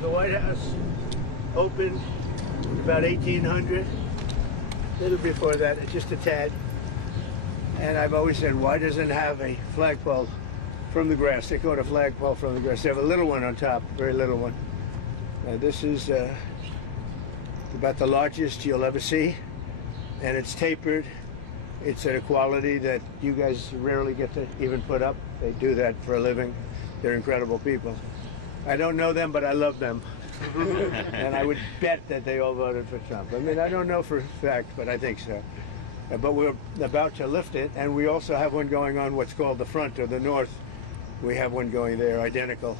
The White House opened about 1800, a little before that, just a tad. And I've always said, why doesn't it have a flagpole from the grass? They call it a flagpole from the grass. They have a little one on top, a very little one. This is about the largest you'll ever see, and it's tapered. It's at a quality that you guys rarely get to even put up. They do that for a living. They're incredible people. I don't know them, but I love them. And I would bet that they all voted for Trump. I mean, I don't know for a fact, but I think so. But we're about to lift it, and we also have one going on what's called the front or the north. We have one going there, identical.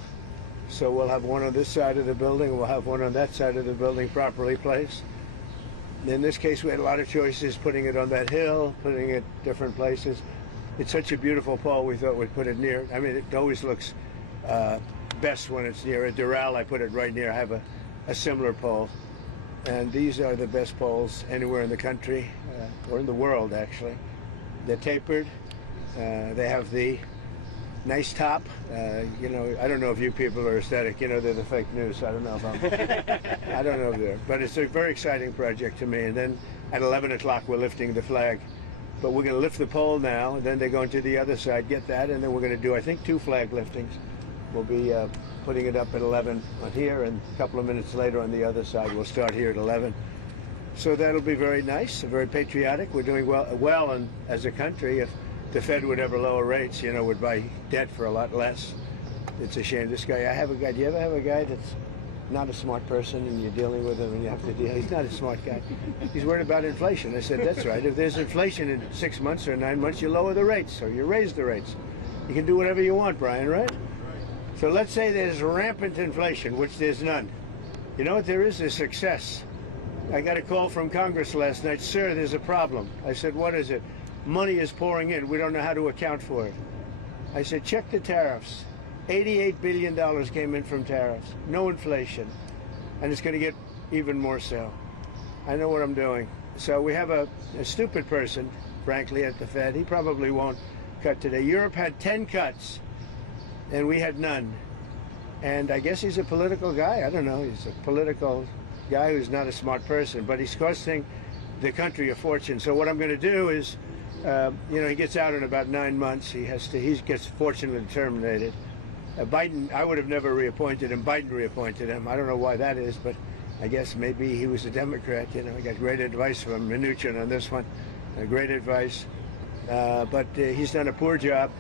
So we'll have one on this side of the building, we'll have one on that side of the building properly placed. In this case, we had a lot of choices, putting it on that hill, putting it different places. It's such a beautiful pole, we thought we'd put it near. I mean, it always looks best when it's near. At Doral, I put it right near. I have a similar pole. And these are the best poles anywhere in the country, or in the world, actually. They're tapered. They have the nice top. You know, I don't know if you people are aesthetic. You know, they're the fake news. I don't know about I don't know if they're. But it's a very exciting project to me. And then at 11 o'clock, we're lifting the flag. But we're going to lift the pole now, and then they're going to the other side, get that, and then we're going to do, I think, 2 flag liftings. We'll be putting it up at 11 on here, and a couple of minutes later on the other side. We'll start here at 11. So that'll be very nice, very patriotic. We're doing well and as a country. If the Fed would ever lower rates, you know, would buy debt for a lot less. It's a shame. This guy, I have a guy, do you ever have a guy that's not a smart person and you're dealing with him and you have to deal? He's not a smart guy. He's worried about inflation. I said, that's right. If there's inflation in 6 months or 9 months, you lower the rates or you raise the rates. You can do whatever you want, Brian, right? So let's say there's rampant inflation, which there's none. You know what there is? There's success. I got a call from Congress last night. Sir, there's a problem. I said, what is it? Money is pouring in. We don't know how to account for it. I said, check the tariffs. $88 billion came in from tariffs. No inflation. And it's going to get even more so. I know what I'm doing. So we have a stupid person, frankly, at the Fed. He probably won't cut today. Europe had 10 cuts, and we had none. And I guess he's a political guy. I don't know. He's a political guy who's not a smart person, but he's costing the country a fortune. So what I'm going to do is, you know, he gets out in about 9 months. He gets fortunately terminated. Biden, I would have never reappointed him. Biden reappointed him. I don't know why that is, but I guess maybe he was a Democrat. You know, I got great advice from Mnuchin on this one. Great advice. But he's done a poor job.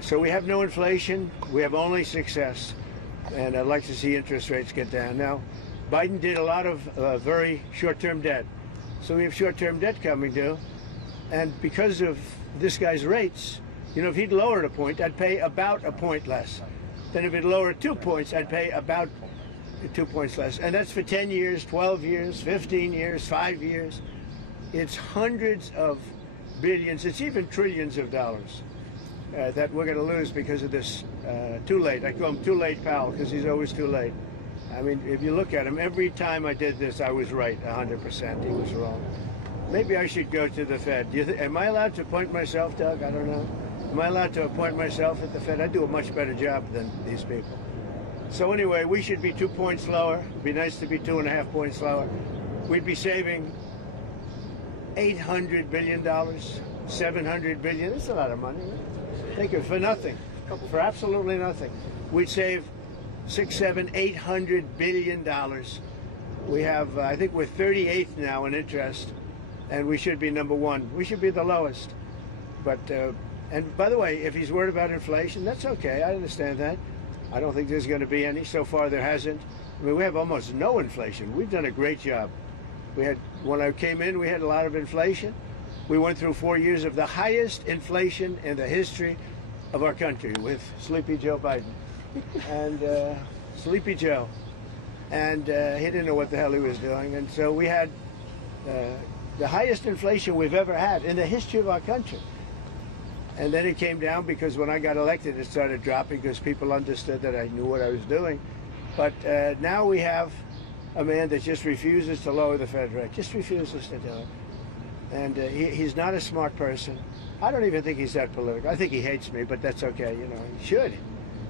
So we have no inflation. We have only success. And I'd like to see interest rates get down. Now, Biden did a lot of very short-term debt. So we have short-term debt coming due. And because of this guy's rates, you know, if he'd lowered a point, I'd pay about a point less. Then if he'd lowered 2 points, I'd pay about 2 points less. And that's for 10 years, 12 years, 15 years, 5 years. It's hundreds of billions. It's even trillions of dollars that we're going to lose because of this too late. I call him Too Late Powell because he's always too late. I mean, if you look at him, every time I did this, I was right 100%. He was wrong. Maybe I should go to the Fed. Am I allowed to appoint myself, Doug? I don't know. Am I allowed to appoint myself at the Fed? I do a much better job than these people. So anyway, we should be 2 points lower. It'd be nice to be 2.5 points lower. We'd be saving $800 billion, $700 billion. That's a lot of money. Right? Think of it for nothing, for absolutely nothing. We'd save $600, $700, $800 billion. We have, I think we're 38th now in interest, and we should be number 1. We should be the lowest. But, and by the way, if he's worried about inflation, that's okay. I understand that. I don't think there's going to be any. So far, there hasn't. I mean, we have almost no inflation. We've done a great job. We had, when I came in, we had a lot of inflation. We went through 4 years of the highest inflation in the history of our country with Sleepy Joe Biden. And Sleepy Joe. And he didn't know what the hell he was doing. And so we had the highest inflation we've ever had in the history of our country. And then it came down because when I got elected, it started dropping because people understood that I knew what I was doing. But now we have a man that just refuses to lower the Fed rate, just refuses to do it. And he's not a smart person. I don't even think he's that political. I think he hates me, but that's okay. You know, he should.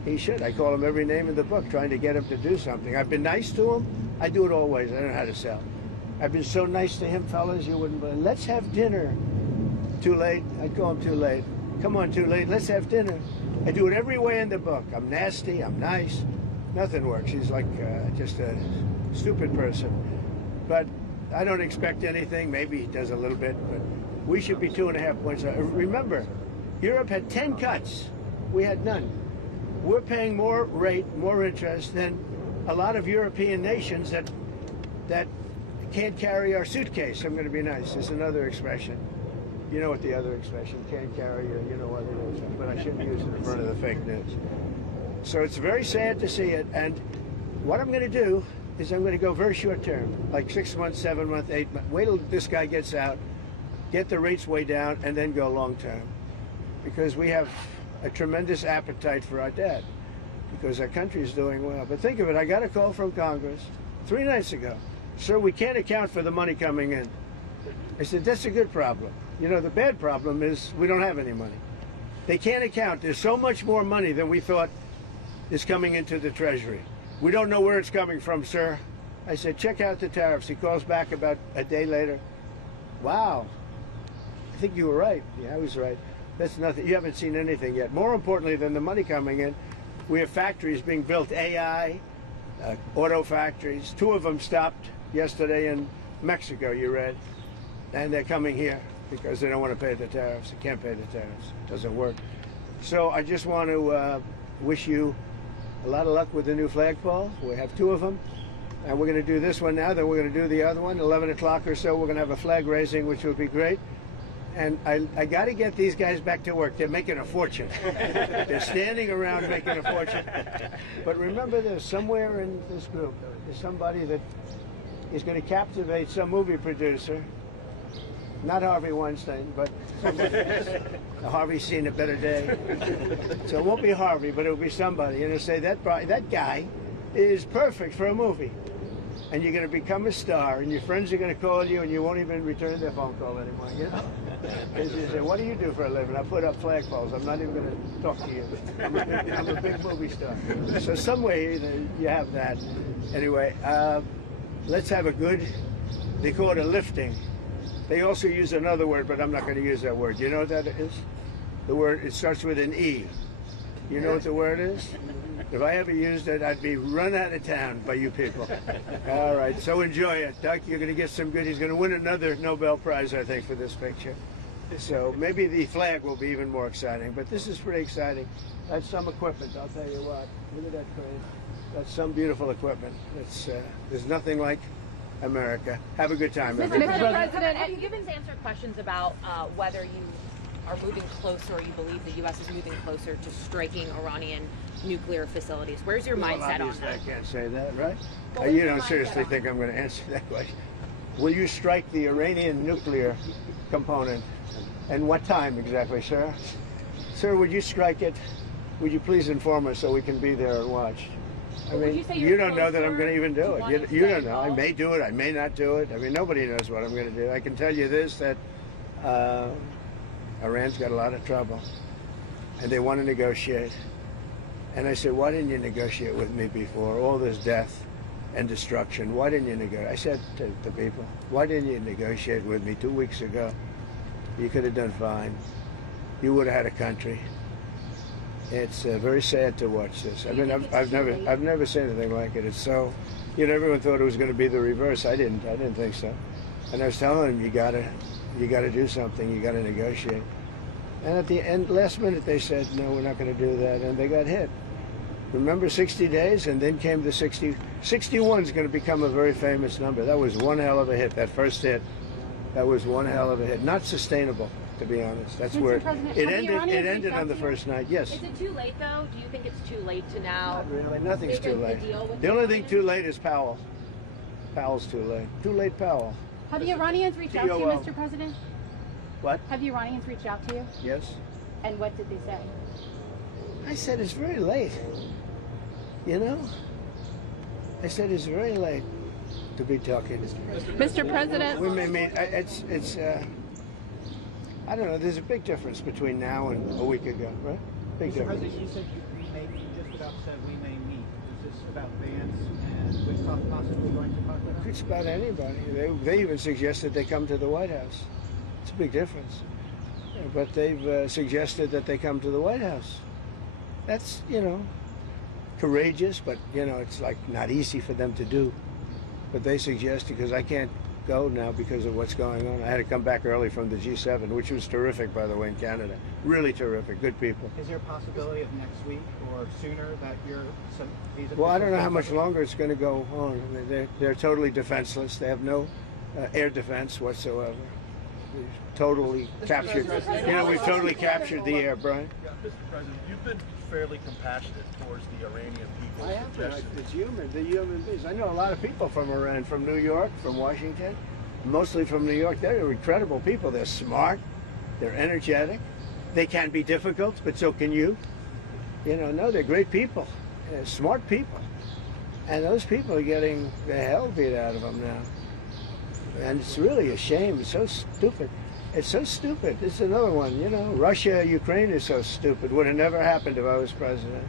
He should. I call him every name in the book, trying to get him to do something. I've been nice to him. I do it always. I don't know how to sell. I've been so nice to him, fellas, you wouldn't believe. Let's have dinner. Too late? I'd call him too late. Come on, too late. Let's have dinner. I do it every way in the book. I'm nasty. I'm nice. Nothing works. He's like just a stupid person. But I don't expect anything. Maybe he does a little bit, but we should be 2.5 points. Remember, Europe had 10 cuts. We had none. We're paying more rate, more interest than a lot of European nations that can't carry our suitcase. I'm going to be nice. There's another expression. You know what the other expression, can't carry your, you know what it is, but I shouldn't use it in front of the fake news. So it's very sad to see it, and what I'm going to do is I'm going to go very short term, like 6 months, 7 months, 8 months. Wait till this guy gets out, get the rates way down, and then go long term. Because we have a tremendous appetite for our debt, because our country is doing well. But think of it, I got a call from Congress 3 nights ago. Sir, we can't account for the money coming in. I said, that's a good problem. You know, the bad problem is we don't have any money. They can't account. There's so much more money than we thought is coming into the Treasury. We don't know where it's coming from, sir. I said, check out the tariffs. He calls back about a day later. Wow, I think you were right. Yeah, I was right. That's nothing. You haven't seen anything yet. More importantly than the money coming in, we have factories being built, AI, auto factories. 2 of them stopped yesterday in Mexico, you read, and they're coming here because they don't want to pay the tariffs. They can't pay the tariffs. It doesn't work. So I just want to wish you a lot of luck with the new flagpole. We have 2 of them, and we're going to do this one now, then we're going to do the other one. 11 o'clock or so, we're going to have a flag raising, which will be great. And I got to get these guys back to work. They're making a fortune. They're standing around making a fortune. But remember this, somewhere in this group, there's somebody that is going to captivate some movie producer. Not Harvey Weinstein, but somebody else. Harvey's seen a better day. So it won't be Harvey, but it'll be somebody. And it'll say, that guy is perfect for a movie. And you're going to become a star, and your friends are going to call you, and you won't even return their phone call anymore. You know? And you say, what do you do for a living? I put up flagpoles. I'm not even going to talk to you. I'm a big movie star. So some way you have that. Anyway, let's have a good, they call it a lifting. They also use another word, but I'm not going to use that word. You know what that is? The word, it starts with an E. You know what the word is? If I ever used it, I'd be run out of town by you people. All right, so enjoy it. Doug, you're going to get some good. He's going to win another Nobel Prize, I think, for this picture. So maybe the flag will be even more exciting, but this is pretty exciting. That's some equipment, I'll tell you what. Look at that crane. That's some beautiful equipment. It's, there's nothing like America. Have a good time, everybody. Mr. President, have you given to answer questions about whether you are moving closer, or you believe the U.S. is moving closer to striking Iranian nuclear facilities? Where's your mindset on that? I can't say that, right? You don't seriously think I'm going to answer that question. Will you strike the Iranian nuclear component? And what time exactly, sir? Sir, would you strike it? Would you please inform us so we can be there and watch? I mean, you don't know that I'm going to even do it. You don't know. I may do it. I may not do it. I mean, nobody knows what I'm going to do. I can tell you this, that Iran's got a lot of trouble, and they want to negotiate. And I said, why didn't you negotiate with me before? All this death and destruction. Why didn't you negotiate? I said to the people, why didn't you negotiate with me 2 weeks ago? You could have done fine. You would have had a country. It's very sad to watch this. I mean, I've never seen anything like it. It's so, you know, everyone thought it was going to be the reverse. I didn't think so. And I was telling them, you gotta do something. You gotta negotiate. And at the end, last minute, they said, no, we're not going to do that, and they got hit. Remember 60 days, and then came the 60. 61 is going to become a very famous number. That was one hell of a hit. That first hit, that was one hell of a hit. Not sustainable, to be honest. That's where it ended. It ended on the first night. Yes. Is it too late though? Do you think it's too late to now? Not really. Nothing's too late. The only thing too late is Powell. Powell's too late. Too late, Powell. Have the Iranians reached out to you, Mr. President? What? Have the Iranians reached out to you? Yes. And what did they say? I said it's very late. You know? I said it's very late to be talking. Mr. President. We may meet. I don't know. There's a big difference between now and a week ago, right? Big Mr. difference. President, you said you just about said we may meet. Is this about Vance and Witkoff possibly going to talk with us? It's about anybody. They even suggested they come to the White House. It's a big difference. But they've suggested that they come to the White House. That's, courageous, but, it's like not easy for them to do. But they suggested, because I can't go now because of what's going on. I had to come back early from the G7, which was terrific, by the way, in Canada. Really terrific, good people. Is there a possibility of next week or sooner that these Well, I don't know how officials- much longer it's going to go on. I mean, they're totally defenseless. They have no air defense whatsoever. We've totally captured. We've totally captured the air, Brian. Yeah, Mr. President, you've been fairly compassionate towards the Iranian people. I have been. It's human. The human beings. I know a lot of people from Iran, from New York, from Washington, mostly from New York. They're incredible people. They're smart. They're energetic. They can be difficult, but so can you. No, they're great people. They're smart people. And those people are getting the hell beat out of them now. And it's really a shame. It's so stupid. It's so stupid. It's another one. Russia, Ukraine is so stupid. Would have never happened if I was president.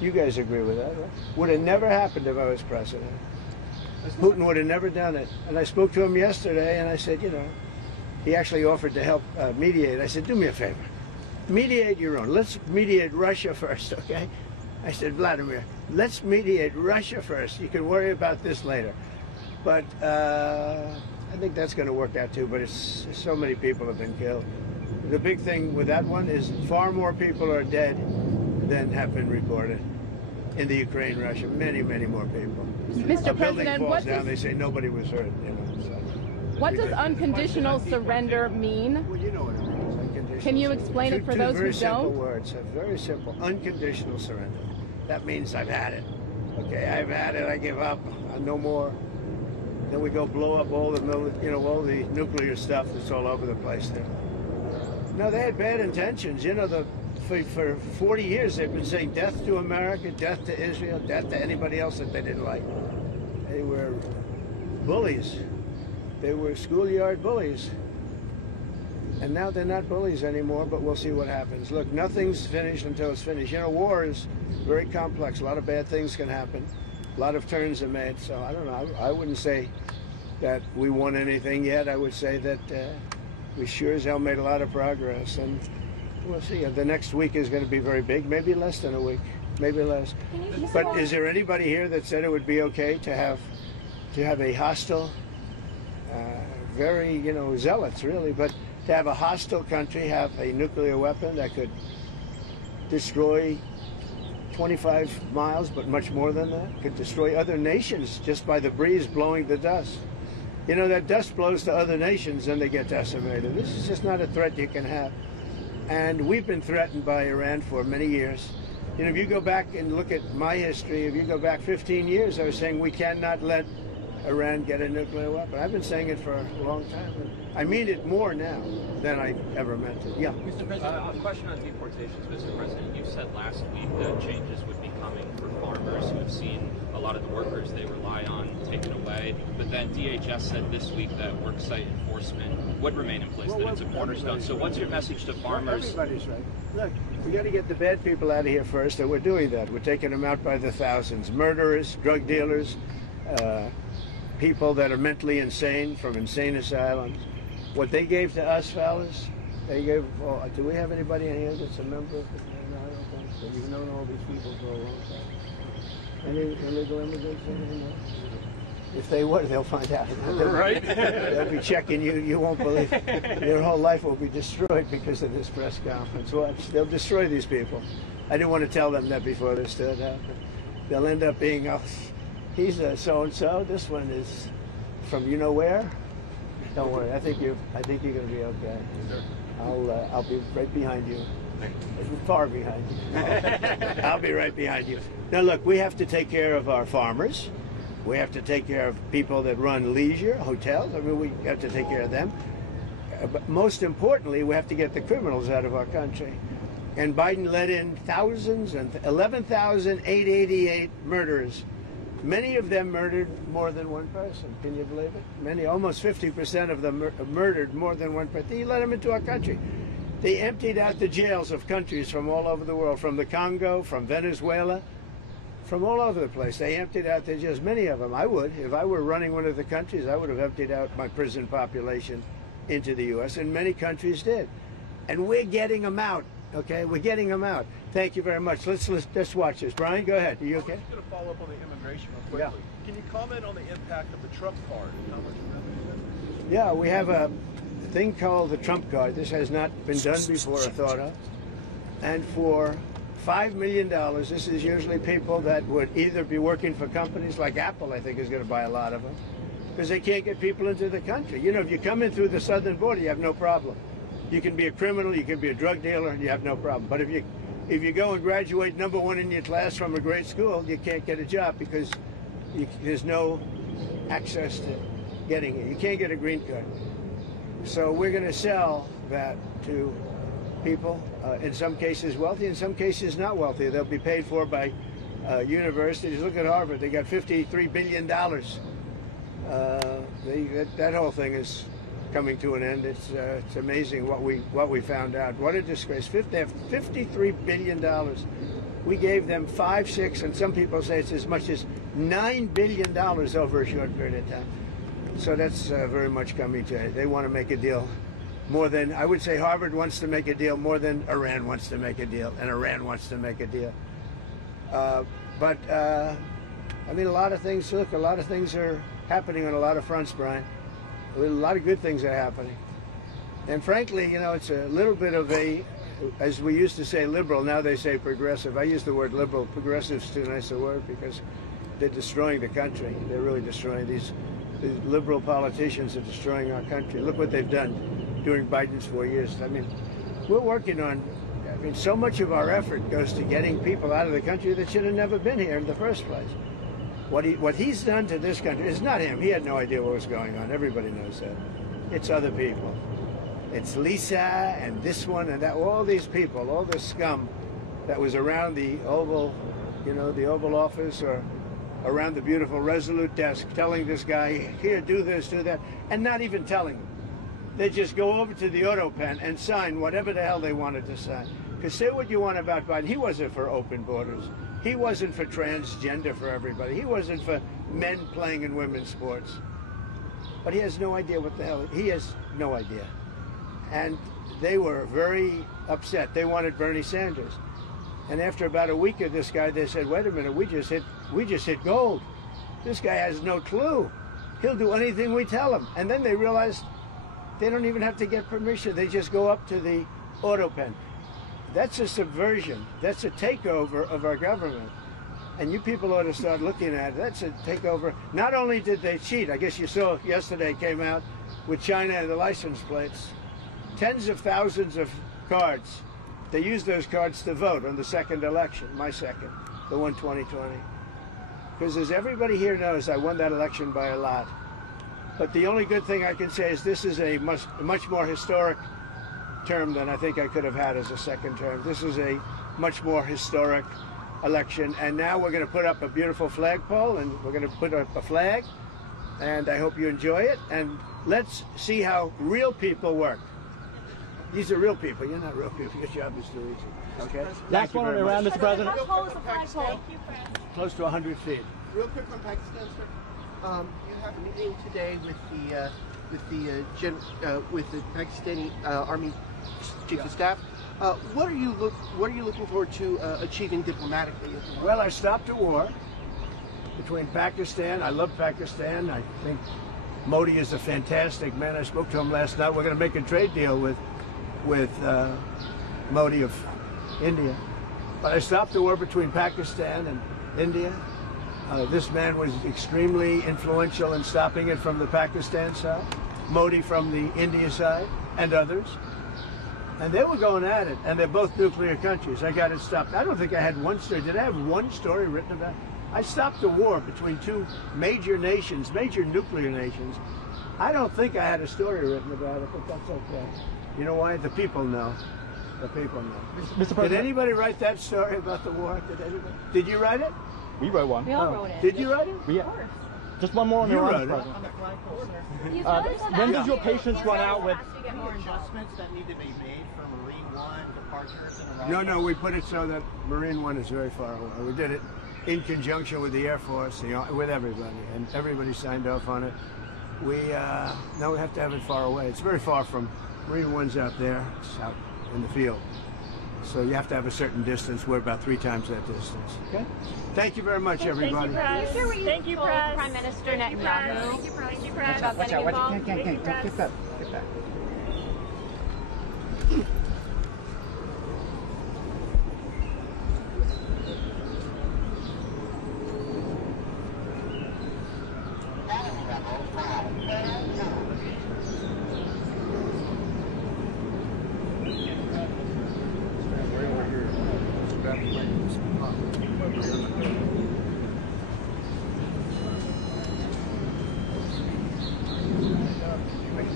You guys agree with that, right? Would have never happened if I was president. Putin would have never done it. And I spoke to him yesterday, and I said, he actually offered to help mediate. I said, do me a favor. Mediate your own. Let's mediate Russia first, okay? I said, Vladimir, let's mediate Russia first. You can worry about this later. But I think that's going to work out too, but it's so many people have been killed. The big thing with that one is far more people are dead than have been reported in the Ukraine, Russia. Many, many more people. Mr. A building President, falls what down, does, they say nobody was hurt. what does unconditional surrender mean? Well, you know what it means. Unconditional Can you surrender. explain it for Two those who very simple don't? words. Very simple. Unconditional surrender. That means I've had it. Okay, I've had it. I give up. No more. Then we go blow up all the all the nuclear stuff that's all over the place there. No, they had bad intentions. For 40 years they've been saying death to America, death to Israel, death to anybody else that they didn't like. They were bullies. They were schoolyard bullies. And now they're not bullies anymore, but we'll see what happens. Look, nothing's finished until it's finished. War is very complex. A lot of bad things can happen. A lot of turns are made. So I don't know. I wouldn't say that we won anything yet. I would say that we sure as hell made a lot of progress. And we'll see. The next week is going to be very big. Maybe less than a week. Maybe less. But is there anybody here that said it would be okay to have a hostile, very, zealots really, but to have a hostile country have a nuclear weapon that could destroy 25 miles, but much more than that, could destroy other nations just by the breeze blowing the dust. That dust blows to other nations and they get decimated. This is just not a threat you can have. And we've been threatened by Iran for many years. If you go back and look at my history, if you go back 15 years, I was saying we cannot let Iran get a nuclear weapon. I've been saying it for a long time. I mean it more now than I ever meant it. Yeah. Mr. President, a question on deportations, Mr. President. You said last week that changes would be coming for farmers who have seen a lot of the workers they rely on taken away. But then DHS said this week that worksite enforcement would remain in place, that it's a cornerstone. So what's your message to farmers? Everybody's right. Look, we got to get the bad people out of here first, and we're doing that. We're taking them out by the thousands. Murderers, drug dealers, people that are mentally insane from insane asylums. What they gave to us, fellas, they gave. Oh, do we have anybody in here that's a member of it? No, I don't think so. You've known all these people for a long time. Any illegal immigrants in here? No? If they were, they'll find out. Right? They'll be checking you. You won't believe it. Your whole life will be destroyed because of this press conference. Watch. They'll destroy these people. I didn't want to tell them that before this stood up. They'll end up being, he's a so-and-so. This one is from you know where. Don't worry. I think you're going to be okay. I'll be right behind you. Far behind you. I'll be right behind you. Now look, we have to take care of our farmers. We have to take care of people that run leisure, hotels. I mean, we have to take care of them. But most importantly, we have to get the criminals out of our country. And Biden let in thousands and 11,888 murderers. Many of them murdered more than one person. Can you believe it? Almost 50% of them murdered more than one person. He let them into our country. They emptied out the jails of countries from all over the world, from the Congo, from Venezuela, from all over the place. They emptied out the jails, many of them. I would, if I were running one of the countries, I would have emptied out my prison population into the U.S., and many countries did. And we're getting them out, okay? We're getting them out. Thank you very much. Let's watch this. Brian, go ahead. Are you okay? I'm just going to follow up on the immigration real quickly. Yeah. Can you comment on the impact of the Trump card and how much revenue that? Yeah, we have a thing called the Trump card. This has not been done before or thought of. And for $5 million, this is usually people that would either be working for companies like Apple, I think is going to buy a lot of them, because they can't get people into the country. You know, if you come in through the southern border, you have no problem. You can be a criminal, you can be a drug dealer, and you have no problem. But if you go and graduate #1 in your class from a great school, you can't get a job because there's no access to getting it. You can't get a green card. So we're going to sell that to people, in some cases wealthy, in some cases not wealthy. They'll be paid for by universities. Look at Harvard. They got $53 billion. That whole thing is coming to an end. It's amazing what we found out. What a disgrace. They have $53 billion. We gave them 5, 6, and some people say it's as much as $9 billion over a short period of time. So that's very much coming to. They want to make a deal more than, I would say Harvard wants to make a deal more than Iran wants to make a deal, and Iran wants to make a deal. I mean, a lot of things, look, a lot of things are happening on a lot of fronts, Brian. A lot of good things are happening. And frankly, you know, it's a little bit of a, as we used to say liberal, now they say progressive. I use the word liberal. Progressive's too nice a word because they're destroying the country. They're really destroying these liberal politicians are destroying our country. Look what they've done during Biden's 4 years. I mean, we're working on, I mean, so much of our effort goes to getting people out of the country that should have never been here in the first place. What he's done to this country, it's not him. He had no idea what was going on. Everybody knows that. It's other people. It's Lisa and this one and that, all these people, all this scum that was around the Oval, you know, the Oval Office or around the beautiful Resolute desk telling this guy, here, do this, do that, and not even telling him. They just go over to the auto pen and sign whatever the hell they wanted to sign. Because say what you want about Biden, he wasn't for open borders. He wasn't for transgender for everybody. He wasn't for men playing in women's sports. But he has no idea what the hell, he has no idea. And they were very upset. They wanted Bernie Sanders. And after about a week of this guy, they said, wait a minute, we just hit gold. This guy has no clue. He'll do anything we tell him. And then they realized they don't even have to get permission. They just go up to the auto pen. That's a subversion. That's a takeover of our government. And you people ought to start looking at it. That's a takeover. Not only did they cheat, I guess you saw yesterday came out with China and the license plates. Tens of thousands of cards. They used those cards to vote on the second election, my second, the one 2020. Because as everybody here knows, I won that election by a lot. But the only good thing I can say is this is a much more historic term than I think I could have had as a second term. This is a much more historic election. And now we're going to put up a beautiful flagpole, and we're going to put up a flag. And I hope you enjoy it. And let's see how real people work. These are real people. You're not real people. Your job is too easy. Okay? Last one on Iran, Mr. President. How tall is the flagpole? Close to 100 feet. Real quick on Pakistan, sir. You have a meeting today with the Pakistani Army Chief of Staff. What are you looking forward to achieving diplomatically? Well, I stopped a war between Pakistan. I love Pakistan. I think Modi is a fantastic man. I spoke to him last night. We're going to make a trade deal with Modi of India. But I stopped the war between Pakistan and India. This man was extremely influential in stopping it from the Pakistan side, Modi from the India side, and others. And they were going at it, and they're both nuclear countries. I got it stopped. I don't think I had one story. Did I have one story written about it? I stopped a war between two major nations, major nuclear nations. I don't think I had a story written about it, but that's okay. You know why? The people know. The people know. Mr. President. Did anybody write that story about the war? Did anybody? Did you write it? We wrote one. We all wrote it. Did you write it? Yeah. Just one more on You Iran, wrote Mr. it. President. On the flagpole, sir. When does your patience run out with? Any adjustments that need to be made for Marine One departures and No, arrivals? no, we put it so that Marine One is very far away. We did it in conjunction with the Air Force, with everybody, and everybody signed off on it. Now we have to have it far away. It's very far from Marine One's out there. It's out in the field. So you have to have a certain distance. We're about 3 times that distance. Okay. Thank you very much, everybody. Thank you, Prime Minister Netanyahu. Thank you, Press. About getting involved. Get that. Get that.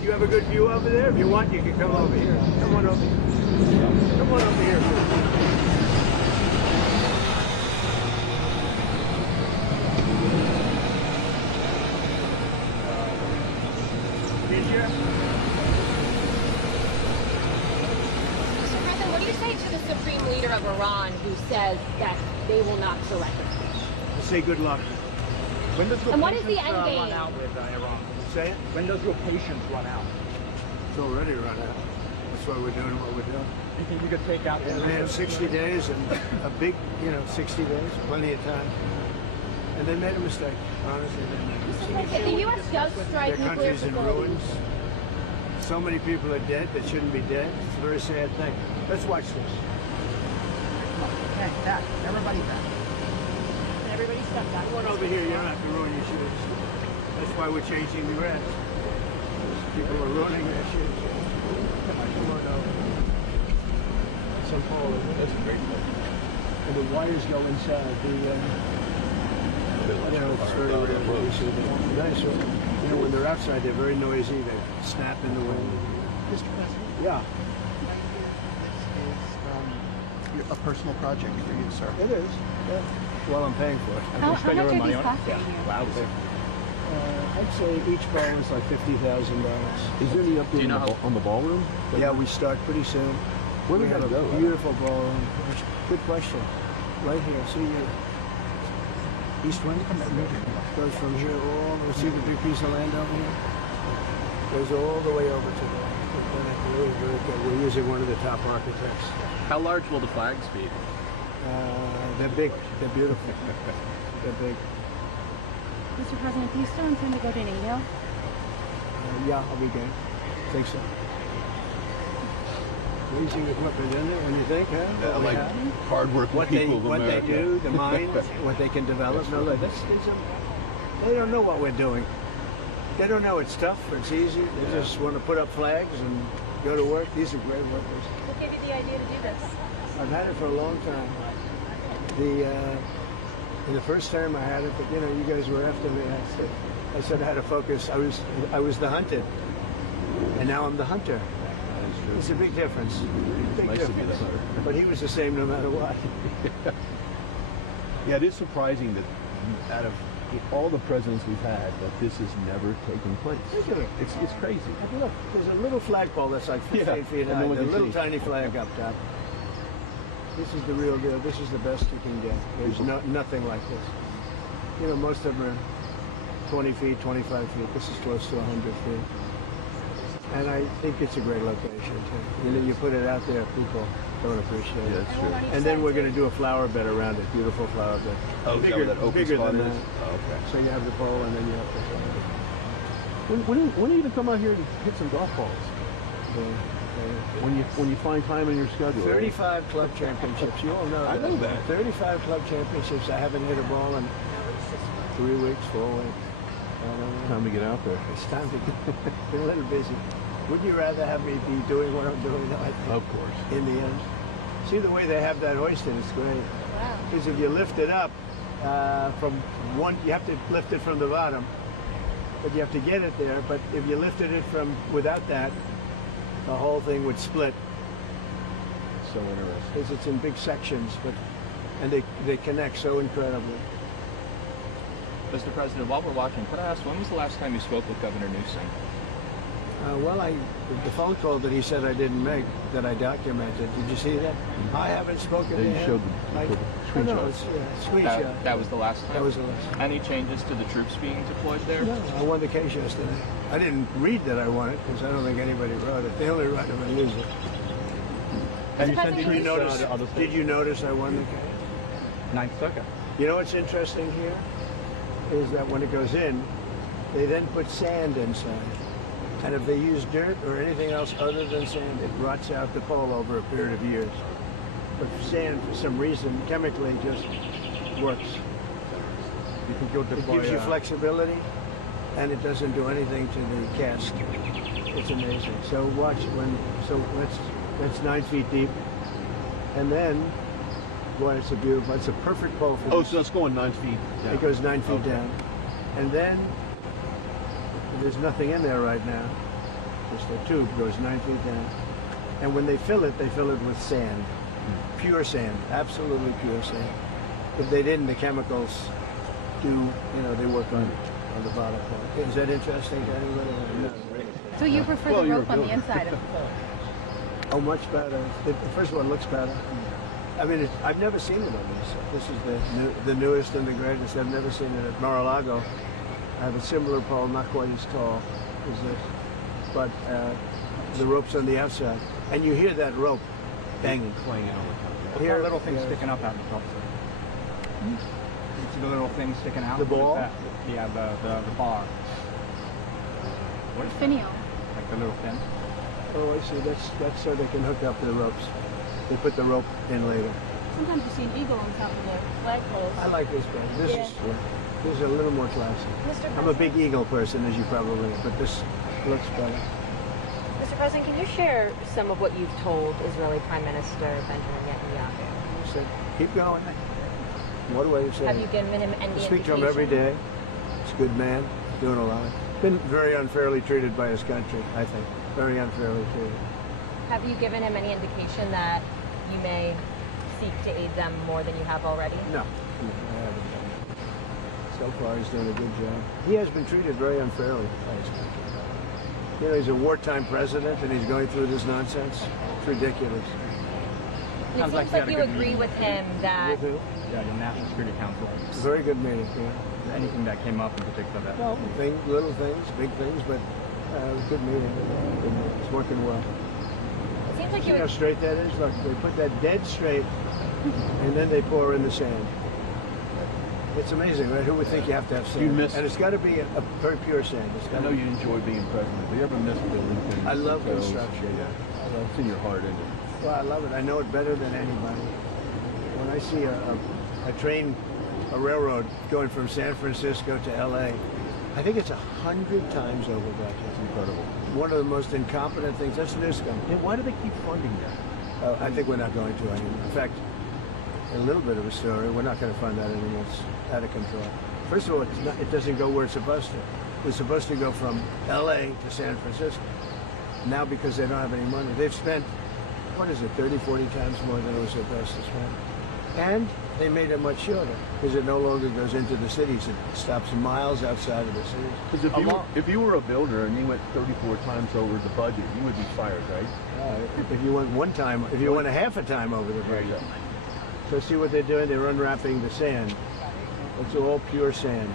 You have a good view over there? If you want, you can come over here. Come on over here. Come on over here. Did you? Mr. President, what do you say to the Supreme Leader of Iran who says that they will not surrender? Say good luck. When does your And what is patience the end game? run out with Iran? Say it. When does your patience run out? It's already run out. That's why we're doing what we're doing. You think you could take out? And they have 60 days and a big, 60 days, plenty of time. And they made a mistake. Honestly, they made a mistake. If the U.S. does strike Their nuclear country's in facilities, ruins. So many people are dead that shouldn't be dead. It's a very sad thing. Let's watch this. Okay, back. Everybody back. everybody step back. Come on over here. You don't have to ruin your shoes. That's why we're changing the grass. People are ruining their shoes. Come on over. Some pole. That's a great place. And the wires go inside. It's very rare that you see them. Nice one. When they're outside, they're very noisy. They snap in the wind. Mr. President, Yeah, this is a personal project for you, sir. it is. Yeah. Well, I'm paying for it. How much are these costing you? Wow. I'd say each ball is like $50,000. Is there any update on the ballroom? Yeah, we start pretty soon. Where we we have gotta a go? beautiful ballroom. Good question. Right here. See your east wind? Goes from here all. See the big piece of land over here? Goes all the way over to there. Really, very good. We're using one of the top architects. How large will the flags be? They're big. They're beautiful. They're big. Mr. President, do you still intend to go to NATO? Yeah, I'll be game. Think so. Amazing equipment in there, when you think, huh? What we like have. hard-working What they people of what they America. do, the mind, what they can develop. No, look, they don't know what we're doing. They don't know it's tough or it's easy. They just want to put up flags and go to work. These are great workers. What gave you the idea to do this? I've had it for a long time. The first time I had it, but you guys were after me. I said I had to focus. I was the hunted, and now I'm the hunter. It's a big difference. Big nice to be difference. the hunter. But he was the same no matter what. Yeah, it is surprising that out of all the presidents we've had, that this has never taken place. Look at it. It's crazy. Look, there's a little flagpole that's like 15 Yeah, feet and high. no one The can little see. tiny flag up top. This is the real deal. This is the best you can get. There's nothing like this. Most of them are 20 feet, 25 feet. This is close to 100 feet. And I think it's a great location, too. You put it out there, people don't appreciate Yeah, it. that's true. And then we're going to do a flower bed around it, beautiful flower bed. Oh, is that where that open bigger spot than is? that. Oh, okay. So you have the pole and then you have the flower. When are you going to come out here and hit some golf balls? When you find time in your schedule. 35 club championships. You all know I know that. 35 club championships. I haven't hit a ball in 3 weeks, 4 weeks. Time to get out there. It's time to get a little busy. Would you rather have me be doing what I'm doing now? I think, Of course. in the end. See the way they have that hoisted? It's great. Wow. Because if you lift it up from one, you have to lift it from the bottom, but you have to get it there. But if you lifted it from without that, the whole thing would split. So interesting. Because it's in big sections, and they connect so incredibly. Mr. President, while we're watching, could I ask, when was the last time you spoke with Governor Newsom? The phone call that he said I didn't make, that I documented. Did you see that? I haven't spoken to him. showed the No, screenshot. it's a screenshot. That was the last time? That was the last time. Any changes to the troops being deployed there? No, I won the case yesterday. I didn't read that I won it because I don't think anybody wrote it. They only write it when they lose it. Mr. President, Did you notice I won the case? Ninth Circuit. You know what's interesting here is that when it goes in, they then put sand inside. And if they use dirt or anything else other than sand, it rots out the pole over a period of years. But sand, for some reason, chemically just works. You think you'll It deploy? gives you flexibility, and it doesn't do anything to the cast. It's amazing. So watch that's 9 feet deep, and then, boy, it's it's a perfect pole for Oh, this. so it's going 9 feet down. It goes 9 feet Okay. down, and then there's nothing in there right now. Just a tube goes 9 feet down, and when they fill it with sand, pure sand, absolutely pure sand. If they didn't, the chemicals they work on the bottom part. Is that interesting to anybody? No. So you prefer Well, the you're rope on the good. inside of the pole? Oh, much better. First of all, it looks better. I mean, I've never seen it on this. This is the newest and the greatest. I've never seen it at Mar-a-Lago. I have a similar pole, not quite as tall as this, but the rope's on the outside, and you hear that rope banging. Clanging all the time. What's that little thing sticking up out of the top? It's the little thing sticking out. The What is ball? that? Yeah, the bar. What is that? Finial. Like the little pin. Oh, I see. That's so they can hook up the ropes. They put the rope in later. Sometimes you see an eagle on top of the flagpoles. I like this better. This is a little more classy. Mr. I'm a big eagle person, as you probably know, but this looks better. Mr. President, can you share some of what you've told Israeli Prime Minister Benjamin Netanyahu? So keep going. What do I say? Have you given him any I speak to him every day. He's a good man, doing a lot. Been very unfairly treated by his country, I think. Very unfairly treated. Have you given him any indication that you may seek to aid them more than you have already? No, I haven't done it. So far, he's doing a good job. He has been treated very unfairly by his country. You know, he's a wartime president, and he's going through this nonsense. It's ridiculous. It Sounds seems like you like had a you good agree meeting. with him that With who? Yeah, the National Security Council. It's a very good meeting. Yeah. Anything that came up in particular that? Well, little things, big things, but good meeting. It's working well. it seems like See you how would, straight that is? Look, they put that dead straight, and then they pour in the sand. It's amazing, right? Who would think you have to have sand? You miss- And it's got to be a very pure sand. It's I gotta know be- you enjoy being president. Do you ever miss building things? I love Those- construction. Yeah. It's in your heart, isn't it? Well, I love it. I know it better than anybody. When I see a train, a railroad going from San Francisco to L.A., I think it's 100 times over budget. It's incredible. One of the most incompetent things. That's Newscomb. And why do they keep funding that? I think we're not going to anymore. In fact, a little bit of a story. We're not going to fund that anymore. It's out of control. First of all, it doesn't go where it's supposed to. It's supposed to go from L.A. to San Francisco. Now, because they don't have any money, they've spent, 30, 40 times more than it was supposed to spend. And they made it much shorter because it no longer goes into the cities. It stops miles outside of the cities. Because if you were a builder and you went 34 times over the budget, you would be fired, right? If you went a half a time over the There you budget. go. So see what they're doing? They're unwrapping the sand. It's all pure sand.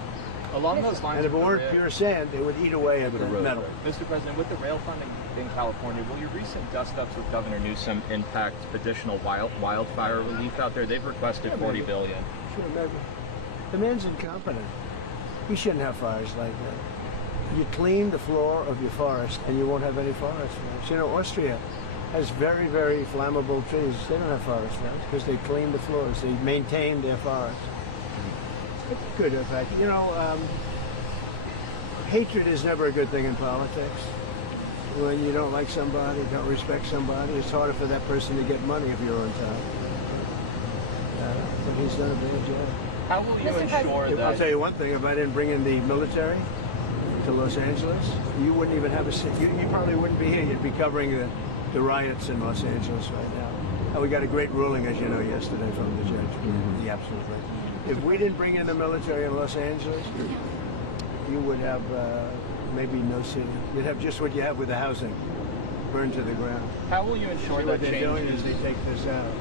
Along those lines, And if it with the weren't rail- pure sand, it would eat away at the the road, metal. right. Mr. President, with the rail funding in California, will your recent dust-ups with Governor Newsom impact additional wildfire relief out there? They've requested $40 billion. Sure, maybe. The man's incompetent. He shouldn't have fires like that. You clean the floor of your forest and you won't have any forest fires. You know, Austria has very, very flammable trees. They don't have forest fires because they clean the floors. They maintain their forests. It's good, in fact. You know, hatred is never a good thing in politics. When you don't like somebody, don't respect somebody, it's harder for that person to get money if you're on top. But he's done a bad job. How will you Mr. ensure President- I'll that... tell you one thing, if I didn't bring in the military to Los Angeles, you wouldn't even have you probably wouldn't be here. You'd be covering the riots in Los Angeles right now. And we got a great ruling, as you know, yesterday from the judge. The absolute right. If we didn't bring in the military in Los Angeles, you would have maybe no city. You'd have just what you have with the housing, burned to the ground. How will you ensure See that what they're doing is changes they take this out.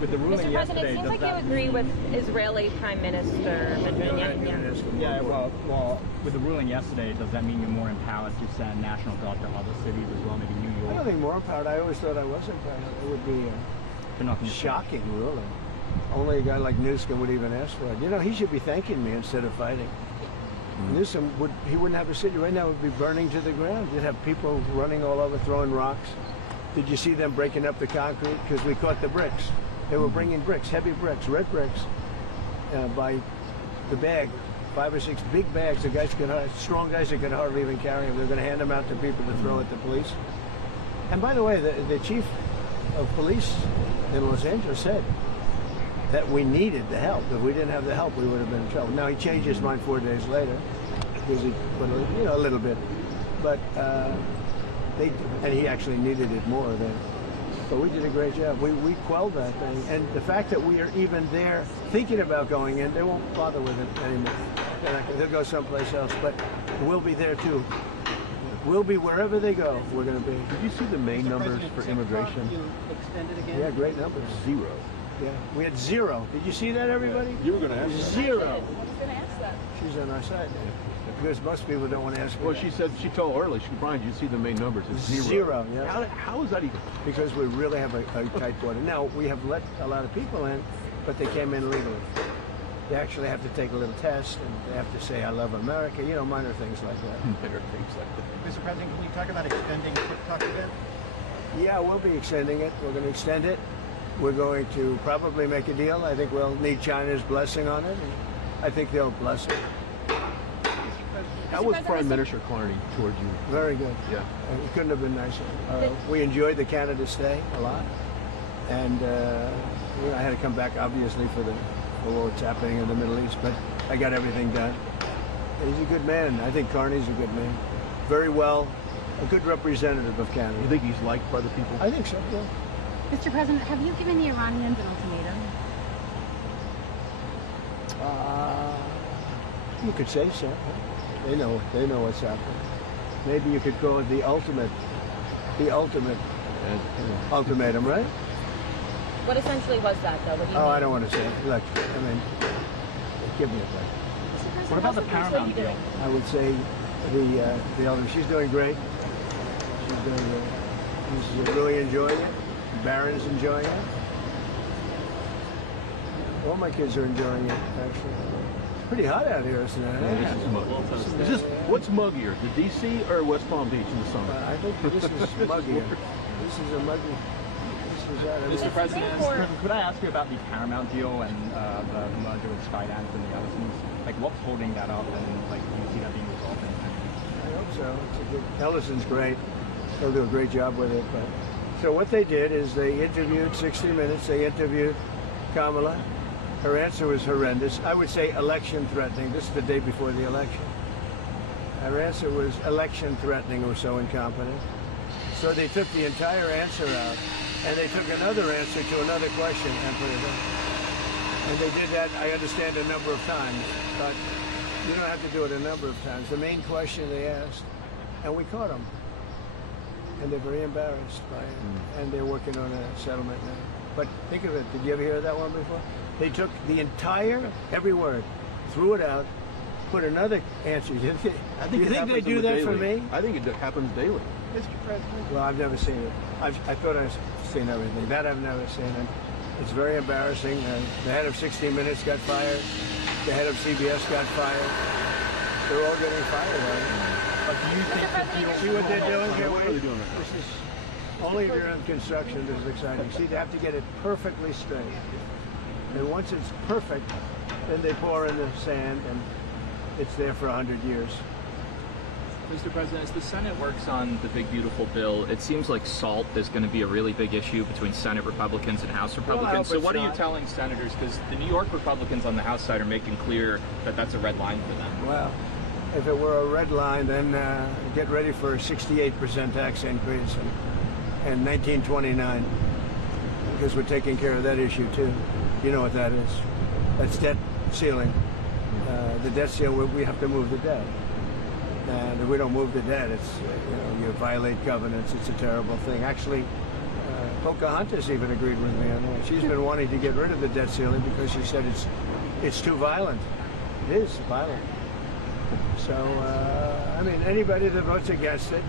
with the ruling Mr. President, yesterday? it seems does like you that agree with Israeli Prime Minister Benjamin Netanyahu. Yeah, well, with the ruling yesterday, does that mean you're more empowered to send National Guard to other cities as well, maybe New I don't York? think more empowered. I always thought I was empowered. It would be They're not gonna- shocking, really. Only a guy like Newsom would even ask for it. You know, he should be thanking me instead of fighting. Newsom wouldn't have a city right now. It would be burning to the ground. You'd have people running all over, throwing rocks. Did you see them breaking up the concrete? Because we caught the bricks. They were bringing bricks, heavy bricks, red bricks, by the bag, 5 or 6 big bags. The guys strong guys that could hardly even carry them. They're going to hand them out to people to throw at the police. And by the way, the chief of police in Los Angeles said that we needed the help. If we didn't have the help, we would have been in trouble. Now he changed his mind 4 days later because he put a little bit, but and he actually needed it more then. But we did a great job. We quelled that thing, and the fact that we are even there thinking about going in, they won't bother with it anymore. They'll go someplace else, but we'll be there too. We'll be wherever they go. We're going to be. Did you see the main numbers for immigration? You extended again? Yeah, great numbers. 0. Yeah, we had 0. Did you see that, everybody? You were going to ask that. 0. I was going to ask that. She's on our side now. Because most people don't want to ask. Well, she said, she told early, Brian, did you see the main numbers? It's 0. 0, yeah. How is that even? Because we really have a tight border. Now, we have let a lot of people in, but they came in legally. They actually have to take a little test, and they have to say, I love America, you know, minor things like that. Minor things like that. Mr. President, can we talk about extending TikTok a bit? Yeah, we'll be extending it. We're going to extend it. We're going to probably make a deal. I think we'll need China's blessing on it, and I think they'll bless it. How was Prime Minister Carney towards you? Very good. Yeah. It couldn't have been nicer. We enjoyed the Canada stay a lot, and I had to come back obviously for what's happening in the Middle East, but I got everything done. He's a good man. I think Carney's a good man. Very well, a good representative of Canada. You think he's liked by the people? I think so. Yeah. Mr. President, have you given the Iranians an ultimatum? You could say so. They know what's happening. Maybe you could call it the ultimate ultimatum, right? What essentially was that, though? What do you mean? I don't want to say it. Look, I mean, give me a break. What about the Paramount deal? I would say the elder. She's doing great. She's doing great. She's really enjoying it. Barron's enjoying it. All my kids are enjoying it, actually. It's pretty hot out here, isn't it? Is this, what's muggier, the DC or West Palm Beach in the summer? I think this is muggier. This is a muggy. Mr. President, could I ask you about the Paramount deal and the merger with Skydance and the Ellisons? Like, what's holding that up, and like, do you see that being resolved anytime? I hope so. It's a good. Ellison's great. They'll do a great job with it. But so what they did is they interviewed 60 Minutes. They interviewed Kamala. Her answer was horrendous. I would say election threatening. This is the day before the election. Her answer was election threatening or so incompetent. So they took the entire answer out, and they took another answer to another question and put it in. And they did that, I understand, a number of times, but you don't have to do it a number of times. The main question they asked, and we caught them. And they're very embarrassed by it, and they're working on a settlement now. But think of it, did you ever hear that one before? They took the entire, every word, threw it out, put another answer. You think they do that for me? I think it happens daily. Mr. President. Well, I've never seen it. I thought I've seen everything. That I've never seen. And it's very embarrassing. The head of 60 Minutes got fired. The head of CBS got fired. They're all getting fired. But do you think See what they're doing here? What are they doing right now? This is only during construction. This is exciting. See, they have to get it perfectly straight. And once it's perfect, then they pour in the sand, and it's there for 100 years. Mr. President, as the Senate works on the big beautiful bill, it seems like SALT is going to be a really big issue between Senate Republicans and House Republicans. So what are you telling senators? Because the New York Republicans on the House side are making clear that that's a red line for them. Well, if it were a red line, then get ready for a 68% tax increase in 1929. because we're taking care of that issue too. You know what that is? That's debt ceiling. The debt ceiling, we have to move the debt. And if we don't move the debt, it's, you violate covenants. It's a terrible thing. Actually, Pocahontas even agreed with me on that. She's been wanting to get rid of the debt ceiling because she said it's too violent. It is violent. So, I mean, anybody that votes against it,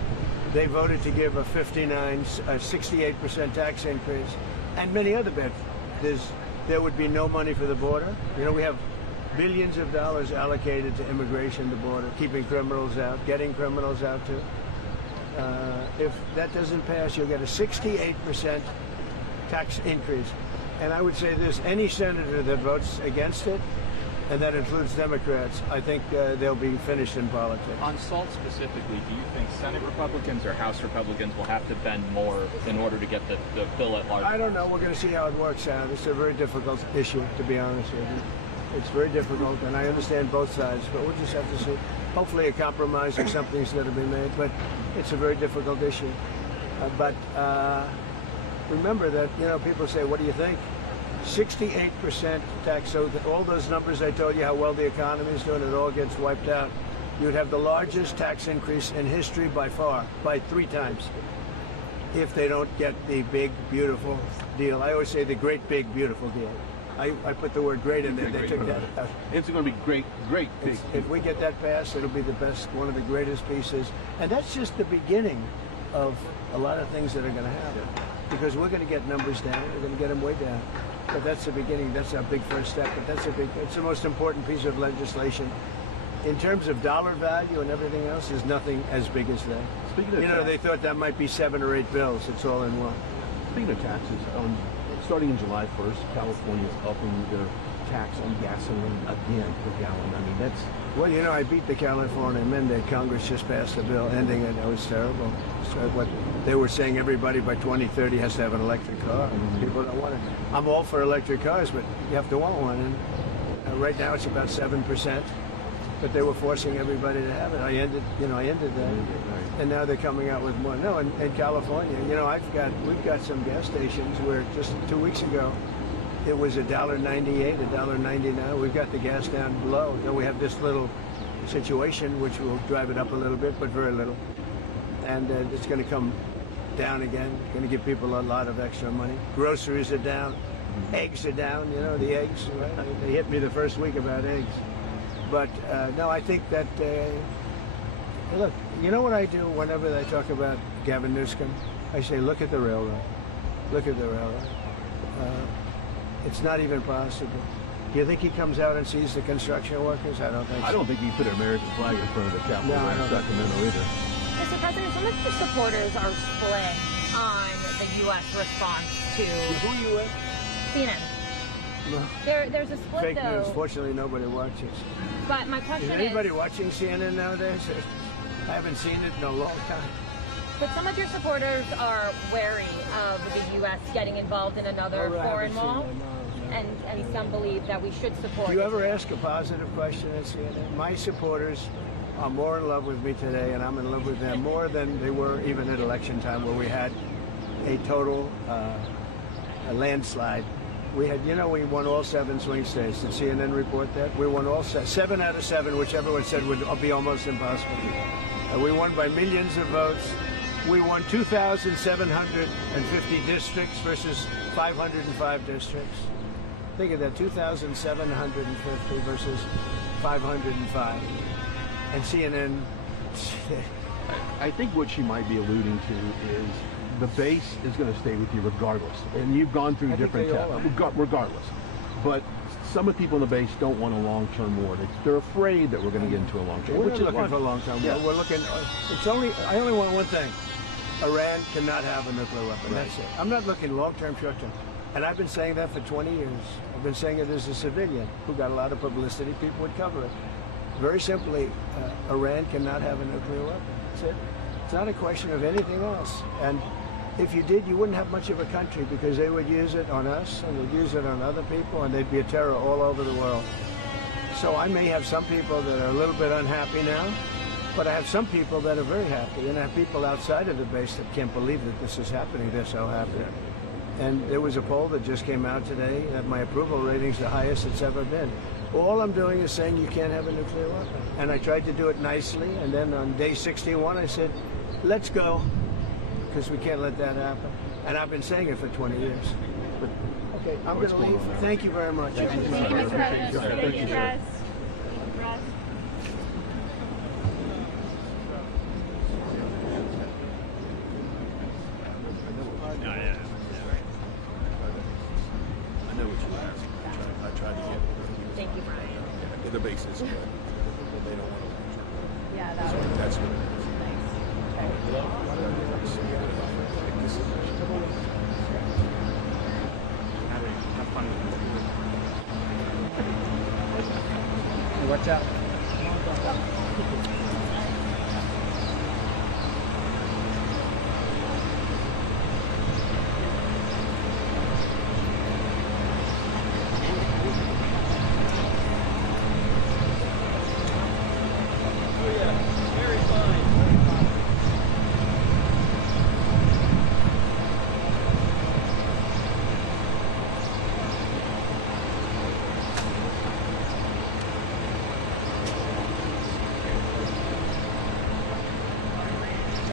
they voted to give a 68% tax increase, and many other bets. There would be no money for the border. We have billions of dollars allocated to immigration, the border, keeping criminals out, getting criminals out too. If that doesn't pass, you'll get a 68% tax increase. And I would say this, any senator that votes against it, and that includes Democrats, I think they'll be finished in politics. On SALT specifically, do you think Senate Republicans or House Republicans will have to bend more in order to get the bill at large? I don't know. We're going to see how it works out. It's a very difficult issue, to be honest with you. It's very difficult, and I understand both sides, but we'll just have to see. Hopefully a compromise or something's going to be made, but it's a very difficult issue. But remember that, people say, what do you think? 68% tax, so all those numbers I told you, how well the economy is doing, it all gets wiped out. You'd have the largest tax increase in history by far, by 3 times, if they don't get the big, beautiful deal. I always say the great, big, beautiful deal. I put the word great in there. They took that out. It's going to be great, big. If we get that passed, it'll be the best, one of the greatest pieces. And that's just the beginning of a lot of things that are going to happen. Because we're going to get numbers down. We're going to get them way down. But that's the beginning. That's our big first step. But it's the most important piece of legislation. In terms of dollar value and everything else, there's nothing as big as that. Speaking of they thought that might be 7 or 8 bills. It's all in one. Speaking of taxes, starting in July 1st, California is upping their tax on gasoline again per gallon. I mean, that's... Well, I beat the California mandate. Congress just passed a bill ending it. That was terrible. So what they were saying, everybody by 2030 has to have an electric car. People don't want it. I'm all for electric cars, but you have to want one. And right now it's about 7%. But they were forcing everybody to have it. I ended that. And now they're coming out with more. No, in California, we've got some gas stations where just 2 weeks ago, it was $1.98, $1.99. We've got the gas down below. Then we have this little situation which will drive it up a little bit, but very little. And it's going to come down again. Going to give people a lot of extra money. Groceries are down. Eggs are down. The eggs. Right? They hit me the first week about eggs. But no, I think that. Look, you know what I do whenever I talk about Gavin Newsom? I say, look at the railroad. Look at the railroad. It's not even possible. Do you think he comes out and sees the construction workers? I don't think so. I don't think he put an American flag in front of the Capitol in Sacramento either. Mr. President, some of your supporters are split on the U.S. response to... Who are you with? CNN. No. There's a split, Fake though. news. Fortunately, nobody watches. But my question is anybody watching CNN nowadays? I haven't seen it in a long time. But some of your supporters are wary of the U.S. getting involved in another foreign war, and some believe that we should support. Do you ever ask a positive question at CNN? My supporters are more in love with me today, and I'm in love with them more than they were even at election time, where we had a total a landslide. We had, we won all 7 swing states. Did CNN report that? We won all 7 out of 7, which everyone said would be almost impossible. We won by millions of votes. We won 2,750 districts versus 505 districts. Think of that, 2,750 versus 505. And CNN... I think what she might be alluding to is the base is going to stay with you regardless. And you've gone through different tests, regardless. But some of the people in the base don't want a long-term war. They're afraid that we're going to get into a long-term war. We're not looking for a long-term war. We're looking... I only want one thing. Iran cannot have a nuclear weapon. That's it. I'm not looking long-term, short-term. And I've been saying that for 20 years. I've been saying it as a civilian who got a lot of publicity. People would cover it. Very simply, Iran cannot have a nuclear weapon. That's it. It's not a question of anything else. And if you did, you wouldn't have much of a country, because they would use it on us and they'd use it on other people, and they'd be a terror all over the world. So I may have some people that are a little bit unhappy now, but I have some people that are very happy, and I have people outside of the base that can't believe that this is happening. They're so happy. And there was a poll that just came out today that my approval rating's the highest it's ever been. All I'm doing is saying you can't have a nuclear weapon. And I tried to do it nicely, and then on day 61 I said, let's go, because we can't let that happen. And I've been saying it for 20 years. But, okay, I'm going to leave. Thank you very much. Thank you, Mr. President. Thank you, guys. Russ. I know what you're asking. I tried to get Thank you, Brian. the basis, but they don't want to. Yeah, that was That's what it is. Have fun. Watch out.